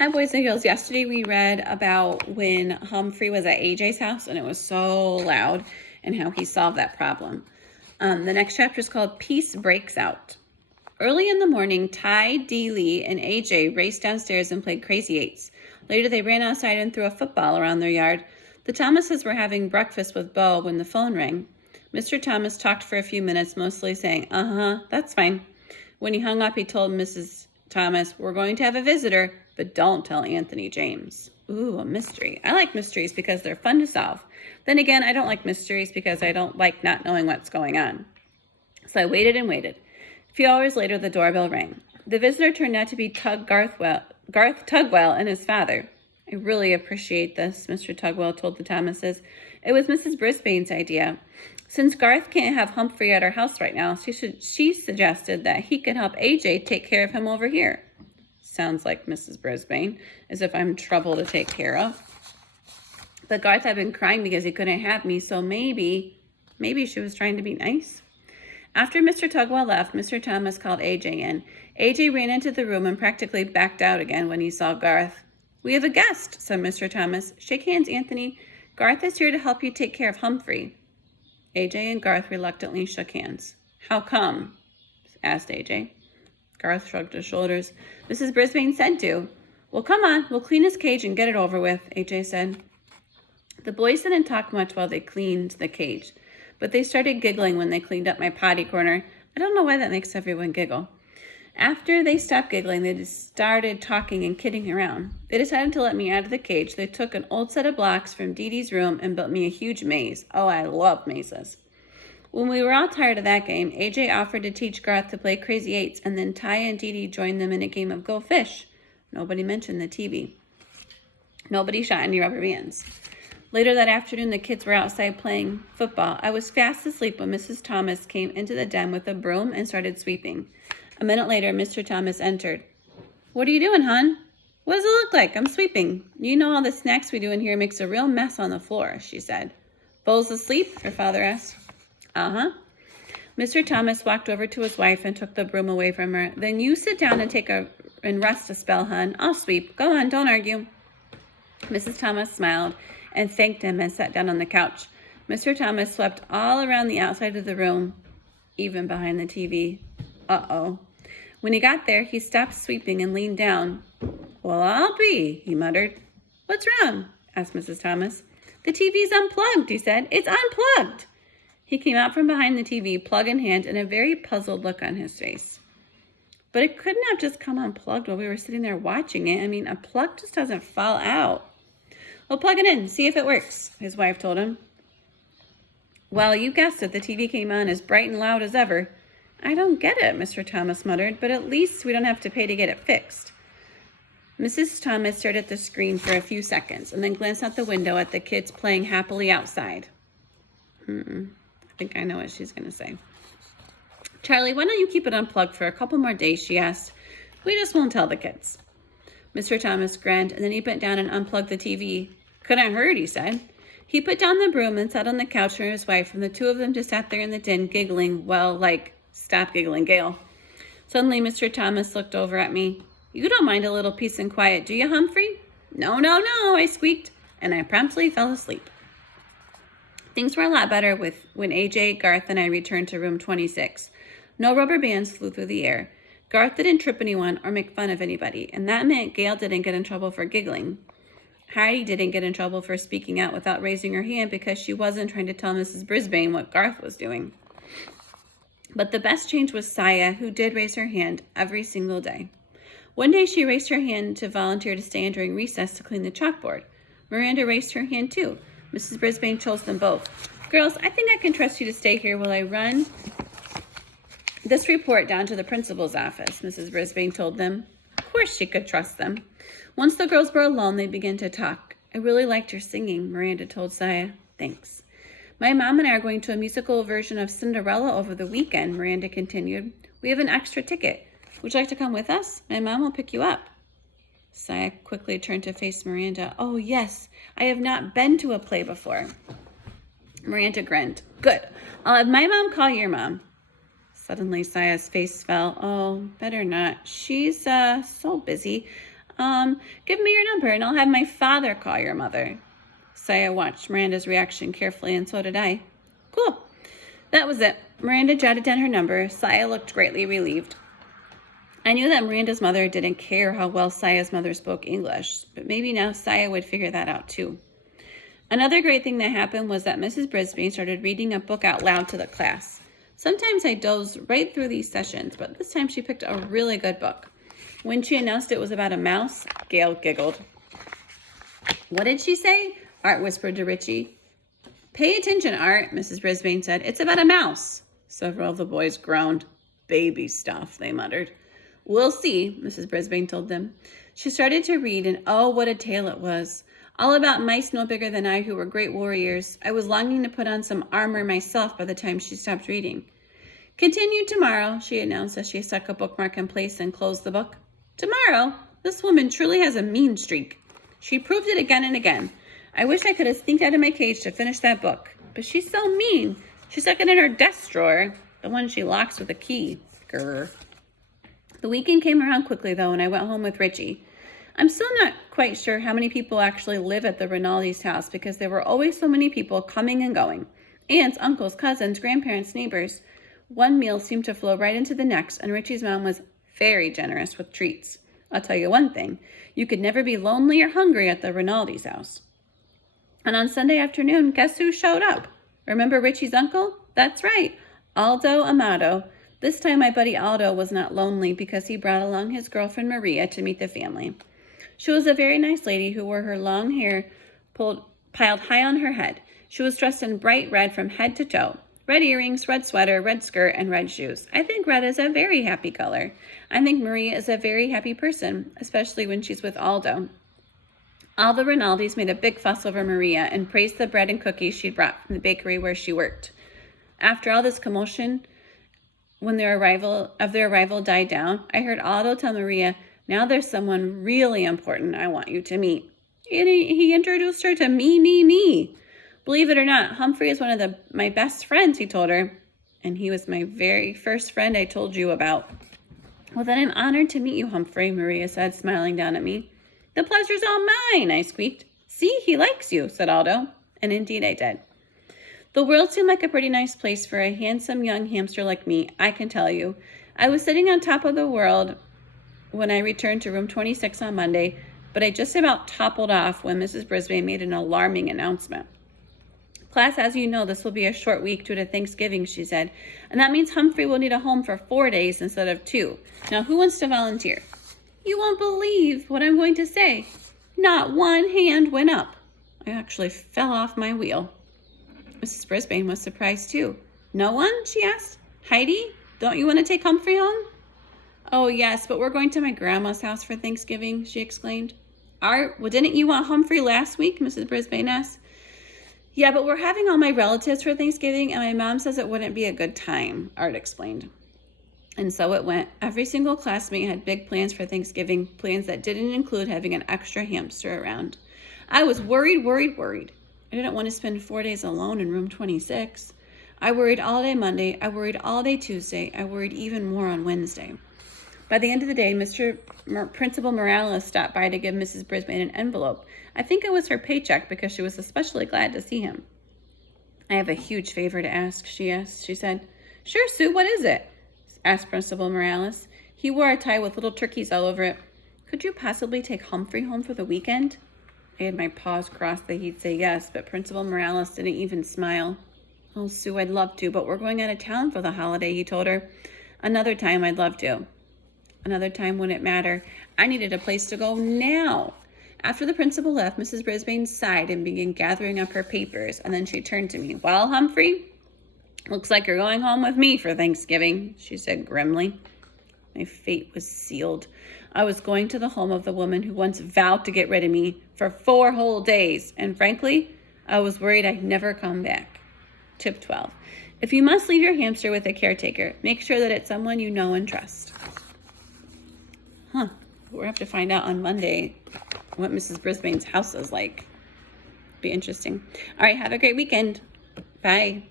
Hi, boys and girls. Yesterday we read about when Humphrey was at AJ's house and it was so loud and how he solved that problem. The next chapter is called Peace Breaks Out. Early in the morning, Ty, Dee Lee, and AJ raced downstairs and played Crazy Eights. Later, they ran outside and threw a football around their yard. The Thomases were having breakfast with Bo when the phone rang. Mr. Thomas talked for a few minutes, mostly saying, that's fine. When he hung up, he told Mrs. Thomas, "We're going to have a visitor, but don't tell Anthony James." Ooh, a mystery. I like mysteries because they're fun to solve. Then again, I don't like mysteries because I don't like not knowing what's going on. So I waited and waited. A few hours later, the doorbell rang. The visitor turned out to be Garth Tugwell and his father. "I really appreciate this," Mr. Tugwell told the Thomases. "It was Mrs. Brisbane's idea. Since Garth can't have Humphrey at our house right now, she suggested that he could help AJ take care of him over here." Sounds like Mrs. Brisbane, as if I'm trouble to take care of. But Garth had been crying because he couldn't have me, so maybe she was trying to be nice. After Mr. Tugwell left, Mr. Thomas called AJ in. AJ ran into the room and practically backed out again when he saw Garth. "We have a guest," said Mr. Thomas. "Shake hands, Anthony. Garth is here to help you take care of Humphrey." AJ and Garth reluctantly shook hands. "How come?" asked AJ. Garth shrugged his shoulders. "Mrs. Brisbane said to." "Well, come on. We'll clean his cage and get it over with," AJ said. The boys didn't talk much while they cleaned the cage, but they started giggling when they cleaned up my potty corner. I don't know why that makes everyone giggle. After they stopped giggling, they just started talking and kidding around. They decided to let me out of the cage. They took an old set of blocks from Dee Dee's room and built me a huge maze. Oh, I love mazes. When we were all tired of that game, AJ offered to teach Garth to play Crazy Eights, and then Ty and Dee Dee joined them in a game of Go Fish. Nobody mentioned the TV. Nobody shot any rubber bands. Later that afternoon, the kids were outside playing football. I was fast asleep when Mrs. Thomas came into the den with a broom and started sweeping. A minute later, Mr. Thomas entered. "What are you doing, hon?" "What does it look like? I'm sweeping. You know all the snacks we do in here makes a real mess on the floor," she said. "Bo's asleep?" her father asked. "Uh-huh." Mr. Thomas walked over to his wife and took the broom away from her. "Then you sit down and rest a spell, hon. I'll sweep. Go on, don't argue." Mrs. Thomas smiled and thanked him and sat down on the couch. Mr. Thomas swept all around the outside of the room, even behind the TV. Uh-oh. When he got there, he stopped sweeping and leaned down. "Well, I'll be," he muttered. "What's wrong?" asked Mrs. Thomas. "The TV's unplugged," he said. "It's unplugged." He came out from behind the TV, plug in hand, and a very puzzled look on his face. But it couldn't have just come unplugged while we were sitting there watching it. I mean, a plug just doesn't fall out. "Well, plug it in, see if it works," his wife told him. "Well, you guessed it, the TV came on as bright and loud as ever." "I don't get it," Mr. Thomas muttered, "but at least we don't have to pay to get it fixed." Mrs. Thomas stared at the screen for a few seconds and then glanced out the window at the kids playing happily outside. I think I know what she's going to say. "Charlie, why don't you keep it unplugged for a couple more days?" she asked. "We just won't tell the kids." Mr. Thomas grinned, and then he bent down and unplugged the TV. "Couldn't hurt," he said. He put down the broom and sat on the couch near his wife, and the two of them just sat there in the den giggling, well, like, "Stop giggling, Gail." Suddenly, Mr. Thomas looked over at me. "You don't mind a little peace and quiet, do you, Humphrey?" No, I squeaked, and I promptly fell asleep. Things were a lot better when AJ, Garth, and I returned to room 26. No rubber bands flew through the air. Garth didn't trip anyone or make fun of anybody, and that meant Gail didn't get in trouble for giggling. Heidi didn't get in trouble for speaking out without raising her hand because she wasn't trying to tell Mrs. Brisbane what Garth was doing. But the best change was Saya, who did raise her hand every single day. One day she raised her hand to volunteer to stay in during recess to clean the chalkboard. Miranda raised her hand too. Mrs. Brisbane chose them both. "Girls, I think I can trust you to stay here while I run this report down to the principal's office," Mrs. Brisbane told them. Of course she could trust them. Once the girls were alone, they began to talk. "I really liked your singing," Miranda told Saya. "Thanks." "My mom and I are going to a musical version of Cinderella over the weekend," Miranda continued. "We have an extra ticket. Would you like to come with us? My mom will pick you up." Saya quickly turned to face Miranda. "Oh, yes. I have not been to a play before." Miranda grinned. "Good. I'll have my mom call your mom." Suddenly, Saya's face fell. "Oh, better not. She's so busy. Give me your number and I'll have my father call your mother. Saya watched Miranda's reaction carefully, and so did I. Cool. That was it. Miranda jotted down her number. Saya looked greatly relieved. I knew that Miranda's mother didn't care how well Saya's mother spoke English, but maybe now Saya would figure that out too. Another great thing that happened was that Mrs. Brisbane started reading a book out loud to the class. Sometimes I dozed right through these sessions, but this time she picked a really good book. When she announced it was about a mouse, Gail giggled. What did she say? Art whispered to Richie. Pay attention, Art, Mrs. Brisbane said. It's about a mouse. Several of the boys groaned. Baby stuff, they muttered. We'll see, Mrs. Brisbane told them. She started to read, and oh, what a tale it was. All about mice no bigger than I who were great warriors. I was longing to put on some armor myself by the time she stopped reading. Continue tomorrow, she announced as she stuck a bookmark in place and closed the book. Tomorrow? This woman truly has a mean streak. She proved it again and again. I wish I could have sneaked out of my cage to finish that book. But she's so mean. She stuck it in her desk drawer, the one she locks with a key. Grr. The weekend came around quickly, though, and I went home with Richie. I'm still not quite sure how many people actually live at the Rinaldi's house because there were always so many people coming and going. Aunts, uncles, cousins, grandparents, neighbors. One meal seemed to flow right into the next, and Richie's mom was very generous with treats. I'll tell you one thing. You could never be lonely or hungry at the Rinaldi's house. And on Sunday afternoon, guess who showed up? Remember Richie's uncle? That's right, Aldo Amato. This time my buddy Aldo was not lonely because he brought along his girlfriend Maria to meet the family. She was a very nice lady who wore her long hair piled high on her head. She was dressed in bright red from head to toe. Red earrings, red sweater, red skirt, and red shoes. I think red is a very happy color. I think Maria is a very happy person, especially when she's with Aldo. All the Rinaldis made a big fuss over Maria and praised the bread and cookies she'd brought from the bakery where she worked. After all this commotion, when their arrival died down, I heard Aldo tell Maria, now there's someone really important I want you to meet. And he introduced her to me. Believe it or not, Humphrey is one of my best friends, he told her. And he was my very first friend I told you about. Well, then I'm honored to meet you, Humphrey, Maria said, smiling down at me. The pleasure's all mine, I squeaked. See, he likes you, said Aldo. And indeed I did. The world seemed like a pretty nice place for a handsome young hamster like me, I can tell you. I was sitting on top of the world when I returned to room 26 on Monday, but I just about toppled off when Mrs. Brisbane made an alarming announcement. Class, as you know, this will be a short week due to Thanksgiving, she said, and that means Humphrey will need a home for 4 days instead of 2. Now, who wants to volunteer? You won't believe what I'm going to say. Not one hand went up. I actually fell off my wheel. Mrs. Brisbane was surprised too. No one? She asked. Heidi, don't you want to take Humphrey home? Oh, yes, but we're going to my grandma's house for Thanksgiving, she exclaimed. Art, well, didn't you want Humphrey last week? Mrs. Brisbane asked. Yeah, but we're having all my relatives for Thanksgiving, and my mom says it wouldn't be a good time, Art explained. And so it went. Every single classmate had big plans for Thanksgiving, plans that didn't include having an extra hamster around. I was worried. I didn't want to spend 4 days alone in room 26. I worried all day Monday. I worried all day Tuesday. I worried even more on Wednesday. By the end of the day, Principal Morales stopped by to give Mrs. Brisbane an envelope. I think it was her paycheck because she was especially glad to see him. I have a huge favor to ask, she said. Sure, Sue, what is it? Asked Principal Morales. He wore a tie with little turkeys all over it. Could you possibly take Humphrey home for the weekend? I had my paws crossed that he'd say yes, but Principal Morales didn't even smile. Oh, Sue, I'd love to, but we're going out of town for the holiday, he told her. Another time I'd love to. Another time wouldn't matter. I needed a place to go now. After the principal left, Mrs. Brisbane sighed and began gathering up her papers, and then she turned to me. Well, Humphrey, looks like you're going home with me for Thanksgiving, she said grimly. My fate was sealed. I was going to the home of the woman who once vowed to get rid of me for 4 whole days, and frankly, I was worried I'd never come back. Tip 12. If you must leave your hamster with a caretaker, make sure that it's someone you know and trust. We'll have to find out on Monday what Mrs. Brisbane's house is like. Be interesting. All right, have a great weekend. Bye.